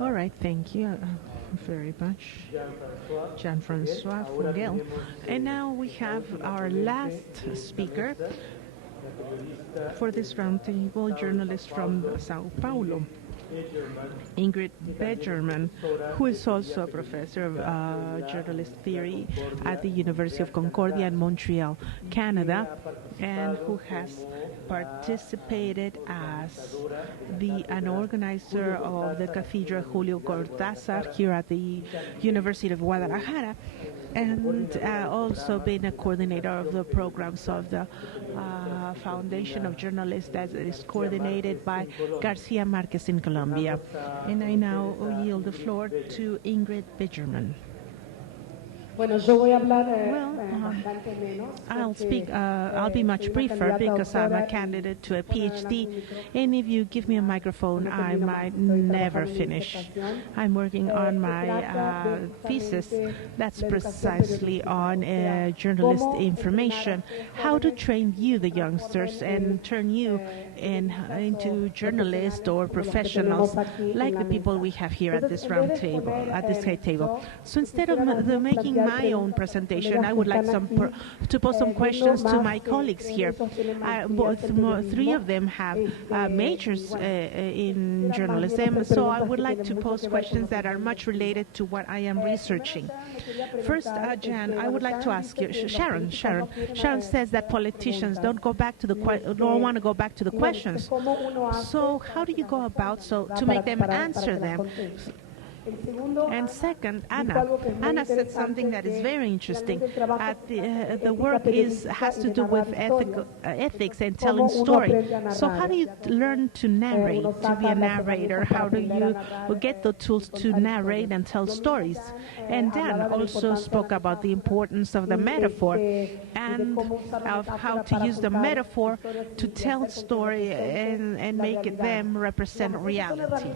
All right, thank you very much, Jean-François Fugel. And now we have our last speaker for this roundtable, journalist from Sao Paulo, Ingrid Bejerman, who is also a professor of journalist theory at the University of Concordia in Montreal, Canada, and who has participated as an organizer of the Cathedral Julio Cortázar here at the University of Guadalajara, and also been a coordinator of the programs of the Foundation of Journalists that is coordinated by Garcia Marquez in Colombia. And I now yield the floor to Ingrid Bejerman. I'll be much briefer because I'm a candidate to a PhD, and if you give me a microphone, I might never finish. I'm working on my thesis that's precisely on journalist information, how to train you, the youngsters, and turn you into journalists or professionals like the people we have here at this round table, at this head table. So instead of making my own presentation, I would like to pose some questions to my colleagues here. Three of them have majors in journalism, so I would like to pose questions that are much related to what I am researching. First, Jan, I would like to ask you, Sharon says that politicians don't want to go back to the questions. So how do you go about to make them answer them? And second, Anna said something that is very interesting. The work has to do with ethics and telling story. So how do you learn to narrate, to be a narrator? How do you get the tools to narrate and tell stories? And Dan also spoke about the importance of the metaphor and of how to use the metaphor to tell story and make them represent reality.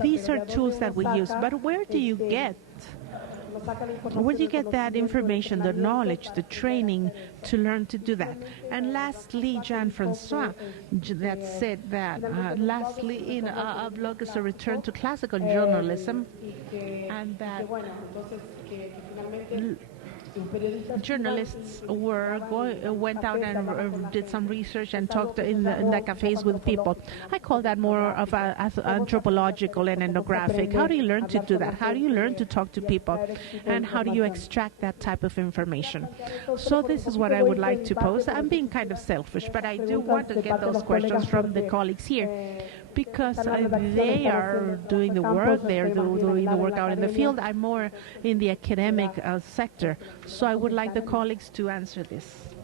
These are tools that we use. But where do you get that information, the knowledge, the training to learn to do that? And lastly, Jean-François, that said that lastly in a blog is a return to classical journalism, and that journalists went out and did some research and talked in the cafes with people. I call that more of anthropological and ethnographic. How do you learn to do that? How do you learn to talk to people? And how do you extract that type of information? So this is what I would like to pose. I'm being kind of selfish, but I do want to get those questions from the colleagues here, because they are doing the work, they're doing the work out in the field. I'm more in the academic sector. So I would like the colleagues to answer this.